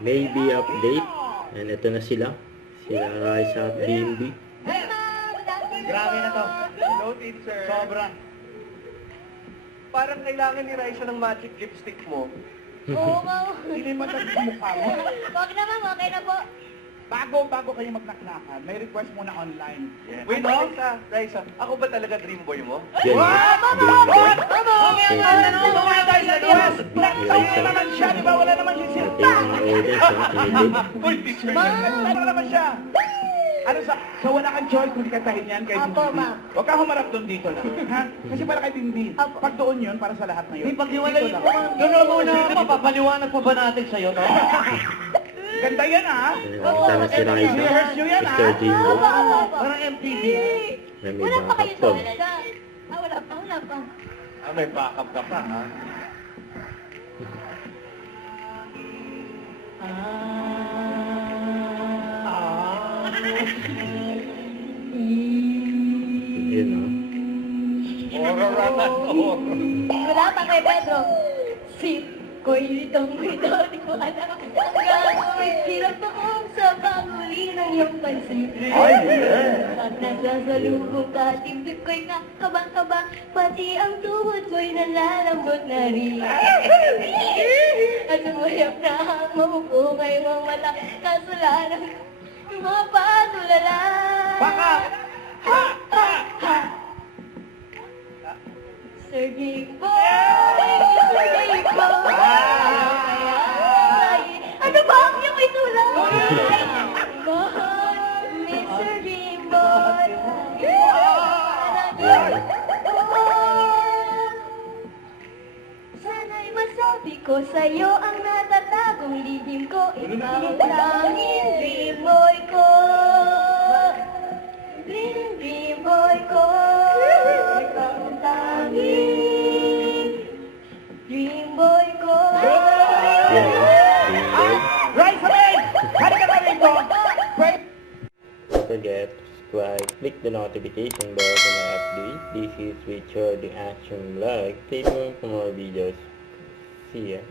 maybe update. And ito na sila. Sila Raisa at BNB. Grabe na to. Hello, teacher. Sobra. Parang kailangan ni Raisa ng magic lipstick mo. Oo nga. Hindi mo sa mukha mo. Wag na ma'am, okay na po. Bago kayo magnaknakan, may request muna online. Wait, Raisa, ako ba talaga dream boy mo? Yan. Wala Raisa. naman siya, di ba? Wala naman siya. Ito yung audience, kilig. Uy, teacher. Wala naman siya. Ano so wala kang choice kung kantahin yan kay Opo, Cindy. ma'am. Huwag ka humarap doon dito lang. Ha? Kasi para kay Cindy. Opo. Pag doon yun, para sa lahat na yun. Hindi, paghiwalay Dito mo. lang. Doon na muna, mapapaliwanag pa ba natin sa'yo, no? Ganda yan, ha? Tama si Raisa. Rehearse nyo yan, ha? Mr. Jimbo. Parang MTV. Na may Wala pa kayo backup talaga. Wala pa. Ah, may backup ka pa, ha? Yun, no? Wala pa kay Pedro. Sip ko'y litong-lito, di ko alam. Gagawin hirap ako sa panguli ng iyong pansin. At nasasalubong ka, tibig ko'y nakabang-kabang, pati ang tuhod ko'y nalalambot na rin. At umayap na ang maupo kay mamala, kasalanan mga patulala. Baka! Sir Gigbo! Sir Gigbo! Ano ba ang iyong itulang? Mr. Gigbo! Sana'y masabi ko sa'yo ang natatagong lihim ko. Ikaw ang tanging dream boy ko. Dream boy ko. Ikaw ang tanging dream boy ko. Yan, no? Jimbo. Rise away! Halika na rito! Pwede Don't forget to subscribe, click the notification bell for my update. This is Richard the Action Vlog. Stay tuned for more videos. See ya.